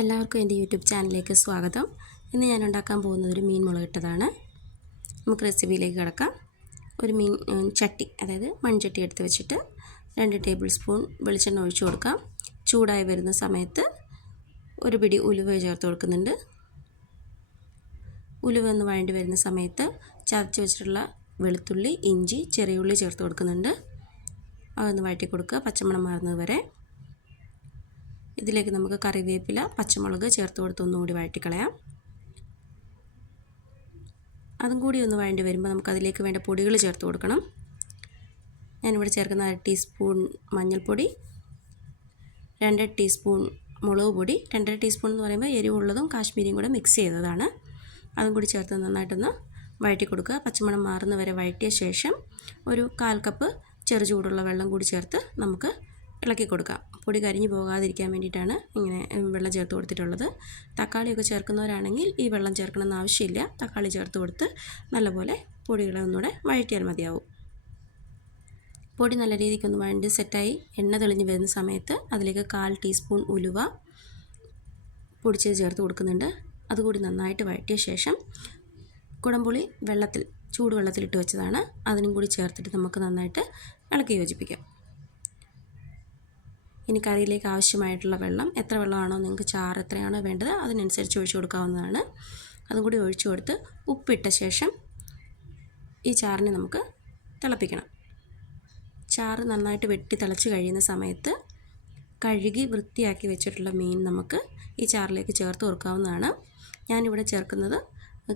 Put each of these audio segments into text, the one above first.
എല്ലാവർക്കും എൻ്റെ യൂട്യൂബ് ചാനലിലേക്ക് സ്വാഗതം. ഇന്ന് ഞാൻ ഉണ്ടാക്കാൻ പോകുന്നത് ഒരു മീൻ മുളകിട്ടതാണ്. നമുക്ക് റെസിപ്പിയിലേക്ക് കിടക്കാം. ഒരു മീൻ ചട്ടി, അതായത് മൺചട്ടി എടുത്ത് വെച്ചിട്ട് 2 ടേബിൾ സ്പൂൺ വെളിച്ചെണ്ണ ഒഴിച്ചു കൊടുക്കാം. ചൂടായി വരുന്ന സമയത്ത് ഒരു പിടി ഉലുവ ചേർത്ത് കൊടുക്കുന്നുണ്ട്. ഉലുവ ഒന്ന് വഴണ്ടി വരുന്ന സമയത്ത് ചതച്ച് വെച്ചിട്ടുള്ള വെളുത്തുള്ളി, ഇഞ്ചി, ചെറിയ ഉള്ളി ചേർത്ത് കൊടുക്കുന്നുണ്ട്. അതൊന്ന് വഴറ്റി കൊടുക്കുക, പച്ചമണം മാറുന്നത് വരെ. ഇതിലേക്ക് നമുക്ക് കറിവേപ്പില, പച്ചമുളക് ചേർത്ത് കൊടുത്ത് ഒന്നുകൂടി വഴറ്റിക്കളയാം. അതും കൂടി ഒന്ന് വഴണ്ടി വരുമ്പോൾ നമുക്ക് അതിലേക്ക് വേണ്ട പൊടികൾ ചേർത്ത് കൊടുക്കണം. ഞാനിവിടെ ചേർക്കുന്ന 1 ടീസ്പൂൺ മഞ്ഞൾപ്പൊടി, 2 ടീസ്പൂൺ മുളക് പൊടി. 2 ടീസ്പൂൺ എന്ന് പറയുമ്പോൾ എരിവുള്ളതും കാശ്മീരിയും കൂടെ മിക്സ് ചെയ്തതാണ്. അതും കൂടി ചേർത്ത് നന്നായിട്ടൊന്ന് വഴറ്റി കൊടുക്കുക. പച്ചമണം മാറുന്ന വരെ വഴറ്റിയ ശേഷം ഒരു 1/4 കപ്പ് ചെറു ചൂടുള്ള വെള്ളം കൂടി ചേർത്ത് നമുക്ക് ഇളക്കി കൊടുക്കാം. പൊടി കരിഞ്ഞു പോകാതിരിക്കാൻ വേണ്ടിയിട്ടാണ് ഇങ്ങനെ വെള്ളം ചേർത്ത് കൊടുത്തിട്ടുള്ളത്. തക്കാളിയൊക്കെ ചേർക്കുന്നവരാണെങ്കിൽ ഈ വെള്ളം ചേർക്കണമെന്ന് ആവശ്യമില്ല. തക്കാളി ചേർത്ത് കൊടുത്ത് നല്ലപോലെ പൊടികളെ ഒന്നുകൂടെ വഴറ്റിയാൽ മതിയാവും. പൊടി നല്ല രീതിക്കൊന്ന് വഴണ്ടി സെറ്റായി എണ്ണ തെളിഞ്ഞ് വരുന്ന സമയത്ത് അതിലേക്ക് 1/4 ടീസ്പൂൺ ഉലുവ പൊടിച്ചത് ചേർത്ത് കൊടുക്കുന്നുണ്ട്. അതുകൂടി നന്നായിട്ട് വഴറ്റിയ ശേഷം കുടംപുളി ചൂടുവെള്ളത്തിലിട്ട് വെച്ചതാണ്, അതിനും കൂടി ചേർത്തിട്ട് നമുക്ക് നന്നായിട്ട് ഇളക്കി യോജിപ്പിക്കാം. ഇനി കറിയിലേക്ക് ആവശ്യമായിട്ടുള്ള വെള്ളം, എത്ര വെള്ളമാണോ നിങ്ങൾക്ക് ചാറ് എത്രയാണോ വേണ്ടത് അതിനനുസരിച്ച് ഒഴിച്ചു കൊടുക്കാവുന്നതാണ്. അതും കൂടി ഒഴിച്ചു കൊടുത്ത് ഉപ്പിട്ട ശേഷം ഈ ചാറിനെ നമുക്ക് തിളപ്പിക്കണം. ചാറ് നന്നായിട്ട് വെട്ടി തിളച്ച് കഴിയുന്ന സമയത്ത് കഴുകി വൃത്തിയാക്കി വെച്ചിട്ടുള്ള മീൻ നമുക്ക് ഈ ചാറിലേക്ക് ചേർത്ത് കൊടുക്കാവുന്നതാണ്. ഞാനിവിടെ ചേർക്കുന്നത്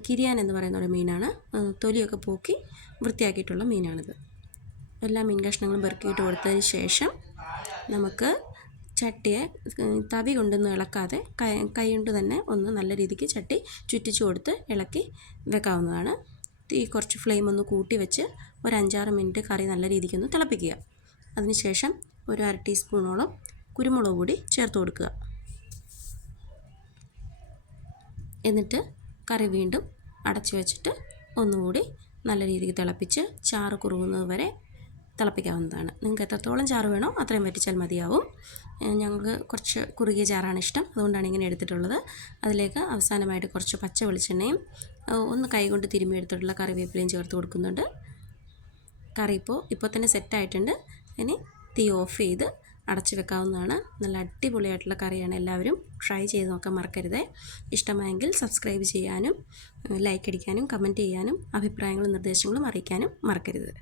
കിരിയാൻ എന്ന് പറയുന്ന ഒരു മീനാണ്. തൊലിയൊക്കെ പോക്കി വൃത്തിയാക്കിയിട്ടുള്ള മീനാണിത്. എല്ലാ മീൻ കഷ്ണങ്ങളും പെറുക്കിയിട്ട് കൊടുത്തതിന് ശേഷം നമുക്ക് ചട്ടിയെ തവി കൊണ്ടൊന്നും ഇളക്കാതെ കൈ കൊണ്ട് തന്നെ ഒന്ന് നല്ല രീതിക്ക് ചട്ടി ചുറ്റിച്ചു കൊടുത്ത് ഇളക്കി വെക്കാവുന്നതാണ്. തീ കുറച്ച് ഫ്ലെയിം ഒന്ന് കൂട്ടി വെച്ച് ഒരു 5-6 മിനിറ്റ് കറി നല്ല രീതിക്കൊന്ന് തിളപ്പിക്കുക. അതിനുശേഷം ഒരു 1/2 ടീസ്പൂണോളം കുരുമുളക് പൊടി ചേർത്ത് കൊടുക്കുക. എന്നിട്ട് കറി വീണ്ടും അടച്ചു വെച്ചിട്ട് ഒന്നുകൂടി നല്ല രീതിക്ക് തിളപ്പിച്ച് ചാറ് കുറുകുന്നത് വരെ തിളപ്പിക്കാവുന്നതാണ്. നിങ്ങൾക്ക് എത്രത്തോളം ചാറ് വേണോ അത്രയും വറ്റിച്ചാൽ മതിയാവും. ഞങ്ങൾക്ക് കുറച്ച് കുറുകിയ ചാറാണ് ഇഷ്ടം, അതുകൊണ്ടാണ് ഇങ്ങനെ എടുത്തിട്ടുള്ളത്. അതിലേക്ക് അവസാനമായിട്ട് കുറച്ച് പച്ച വെളിച്ചെണ്ണയും ഒന്ന് കൈകൊണ്ട് തിരുമ്മിയെടുത്തിട്ടുള്ള കറിവേപ്പിലയും ചേർത്ത് കൊടുക്കുന്നുണ്ട്. കറി ഇപ്പോൾ തന്നെ സെറ്റായിട്ടുണ്ട്. ഇനി തീ ഓഫ് ചെയ്ത് അടച്ചു വെക്കാവുന്നതാണ്. നല്ല അടിപൊളിയായിട്ടുള്ള കറിയാണ്. എല്ലാവരും ട്രൈ ചെയ്ത് നോക്കാൻ മറക്കരുത്. ഇഷ്ടമായെങ്കിൽ സബ്സ്ക്രൈബ് ചെയ്യാനും ലൈക്ക് അടിക്കാനും കമൻറ്റ് ചെയ്യാനും അഭിപ്രായങ്ങളും നിർദ്ദേശങ്ങളും അറിയിക്കാനും മറക്കരുത്.